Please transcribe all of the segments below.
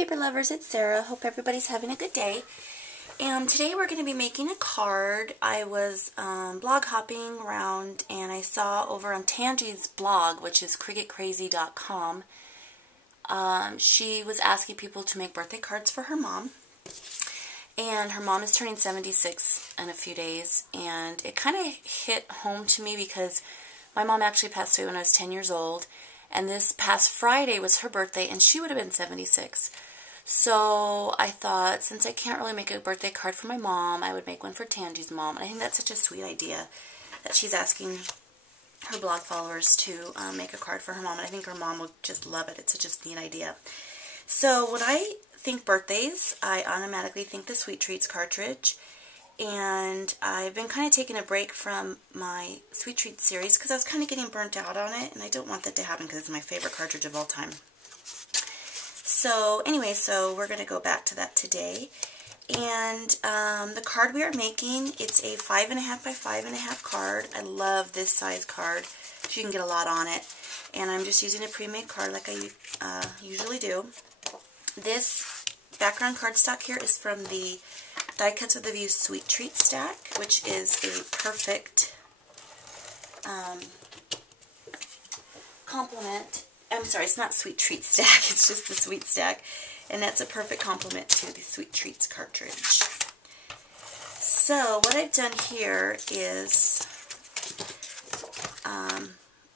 paper lovers, it's Sarah. Hope everybody's having a good day. And today we're going to be making a card. I was blog hopping around and I saw over on Tangie's blog, which is cricketcrazy.com, she was asking people to make birthday cards for her mom. And her mom is turning 76 in a few days, and it kind of hit home to me because my mom actually passed away when I was 10 years old, and this past Friday was her birthday, and she would have been 76. So I thought, since I can't really make a birthday card for my mom, I would make one for Tangie's mom, and I think that's such a sweet idea that she's asking her blog followers to make a card for her mom, and I think her mom will just love it. It's such a neat idea. So when I think birthdays, I automatically think the Sweet Treats cartridge, and I've been kind of taking a break from my Sweet Treats series because I was kind of getting burnt out on it, and I don't want that to happen because it's my favorite cartridge of all time. So anyway, so we're going to go back to that today, and the card we are making, it's a 5.5 by 5.5 card. I love this size card. You can get a lot on it, and I'm just using a pre-made card like I usually do. This background cardstock here is from the Die Cuts with a View Sweet Treat stack, which is a perfect complement. I'm sorry, it's not Sweet Treat stack, it's just the Sweet stack, and that's a perfect complement to the Sweet Treats cartridge. So what I've done here is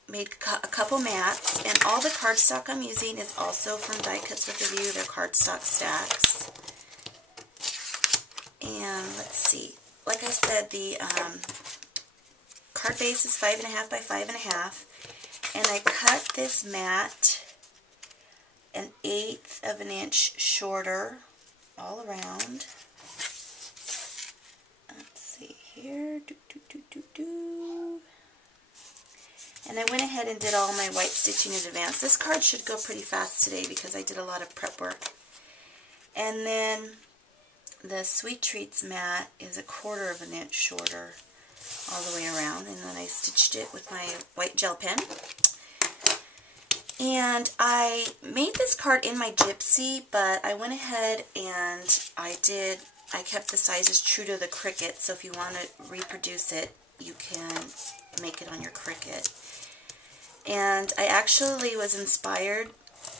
made a couple mats, and all the cardstock I'm using is also from Die Cuts with a View, their cardstock stacks. And let's see, like I said, the card base is 5.5 by 5.5, and I cut this mat 1/8 of an inch shorter all around. Let's see here, and I went ahead and did all my white stitching in advance. This card should go pretty fast today because I did a lot of prep work. And then the Sweet Treats mat is 1/4 of an inch shorter all the way around, and then I stitched it with my white gel pen. And I made this card in my Gypsy, but I went ahead and I kept the sizes true to the Cricut, so if you want to reproduce it, you can make it on your Cricut. And I actually was inspired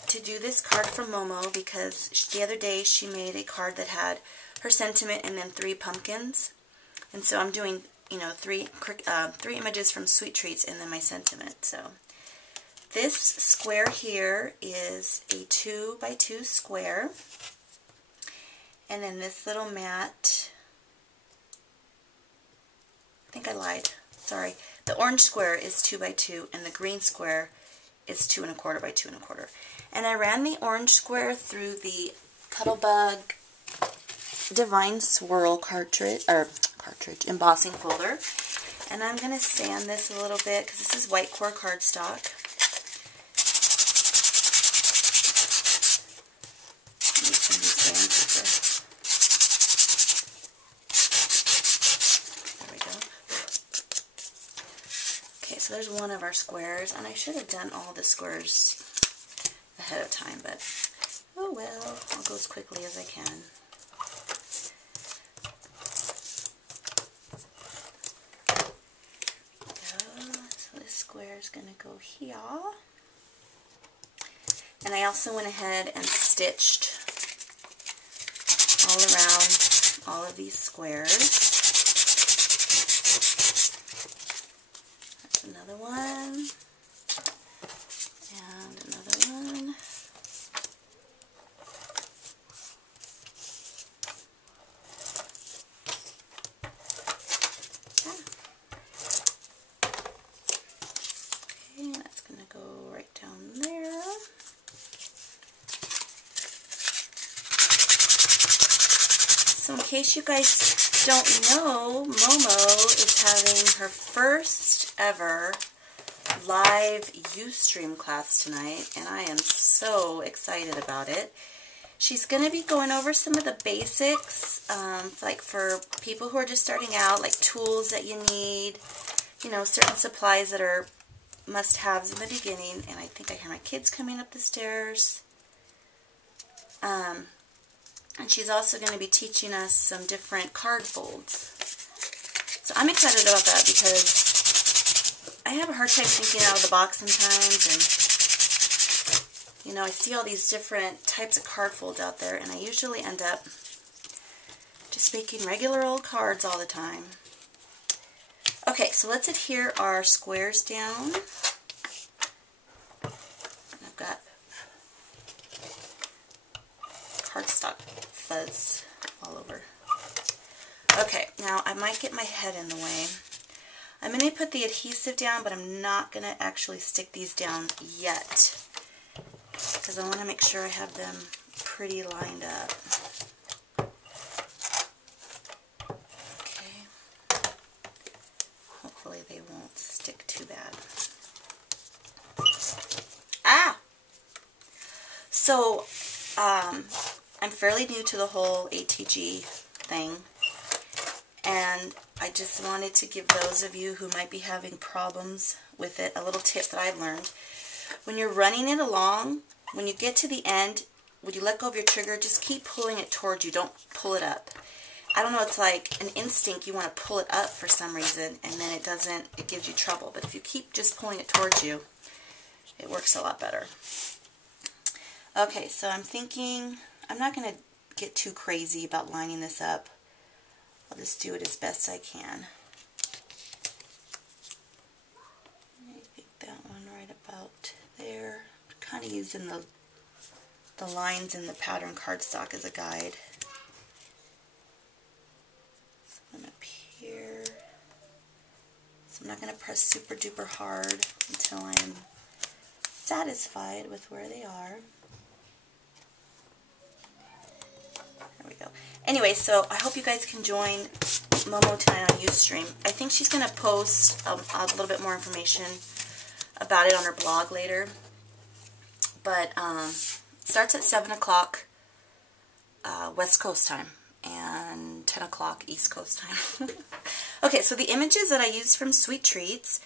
to do this card from Momo because the other day she made a card that had her sentiment and then 3 pumpkins. And so I'm doing, you know, three images from Sweet Treats and then my sentiment. So this square here is a 2 by 2 square. And then this little mat, I think I lied, sorry. The orange square is 2 by 2 and the green square is 2.25 by 2.25. And I ran the orange square through the Cuttlebug Divine Swirl cartridge embossing folder. And I'm going to sand this a little bit because this is white core cardstock. So there's one of our squares, and I should have done all the squares ahead of time, but oh well, I'll go as quickly as I can. So this square is going to go here. And I also went ahead and stitched all around all of these squares. Another one, and another one. Okay, that's going to go right down there. So in case you guys don't know, Momo is having her first ever live Ustream class tonight, and I am so excited about it. She's going to be going over some of the basics, like for people who are just starting out, like tools that you need, you know, certain supplies that are must-haves in the beginning. And I think I hear my kids coming up the stairs. And she's also going to be teaching us some different card folds. So I'm excited about that because I have a hard time thinking out of the box sometimes, and you know, I see all these different types of card folds out there, and I usually end up just making regular old cards all the time. Okay, so let's adhere our squares down. I've got cardstock fuzz all over. Okay, now I might get my head in the way. I'm going to put the adhesive down, but I'm not going to actually stick these down yet because I want to make sure I have them pretty lined up. Okay. Hopefully they won't stick too bad. Ah! So, I'm fairly new to the whole ATG thing, and I just wanted to give those of you who might be having problems with it a little tip that I've learned. When you're running it along, when you get to the end, when you let go of your trigger, just keep pulling it towards you. Don't pull it up. I don't know, it's like an instinct. You want to pull it up for some reason, and then it gives you trouble. But if you keep just pulling it towards you, it works a lot better. Okay, so I'm thinking I'm not going to get too crazy about lining this up. I'll just do it as best I can. I think that one right about there. I'm kind of using the lines in the pattern cardstock as a guide. So one up here. So I'm not going to press super duper hard until I'm satisfied with where they are. There we go. Anyway, so I hope you guys can join Momo tonight on Ustream. I think she's going to post a little bit more information about it on her blog later. But it starts at 7 o'clock West Coast time and 10 o'clock East Coast time. Okay, so the images that I used from Sweet Treats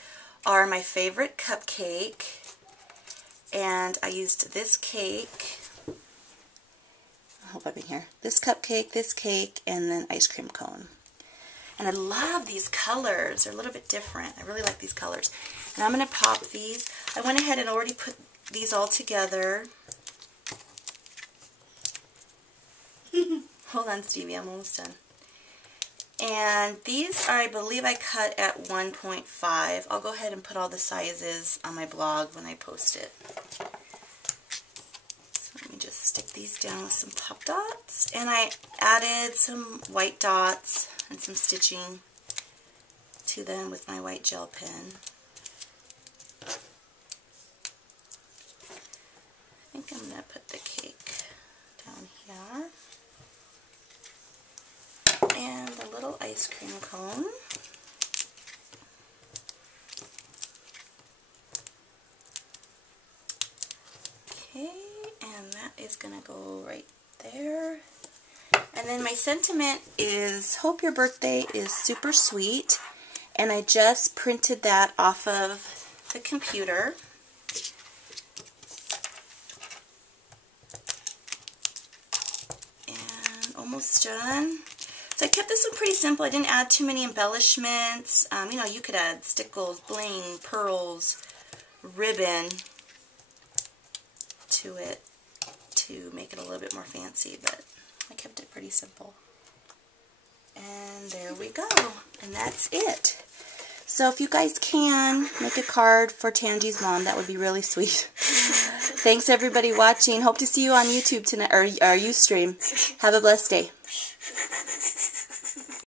are my favorite cupcake, and I used this cake. I hope I'm in here. This cupcake, this cake, and then ice cream cone. And I love these colors. They're a little bit different. I really like these colors. And I'm going to pop these. I went ahead and already put these all together. Hold on, Stevie. I'm almost done. And these, I believe I cut at 1.5. I'll go ahead and put all the sizes on my blog when I post it. Let me just stick these down with some pop dots. And I added some white dots and some stitching to them with my white gel pen. I think I'm going to put the cake down here. And the little ice cream cone. Okay. And that is going to go right there. And then my sentiment is, hope your birthday is super sweet. And I just printed that off of the computer. And almost done. So I kept this one pretty simple. I didn't add too many embellishments. You know, you could add stickles, bling, pearls, ribbon to it to make it a little bit more fancy, but I kept it pretty simple. And there we go. And that's it. So if you guys can, make a card for Tangi's mom. That would be really sweet. Thanks everybody watching. Hope to see you on YouTube tonight, or Ustream. Have a blessed day.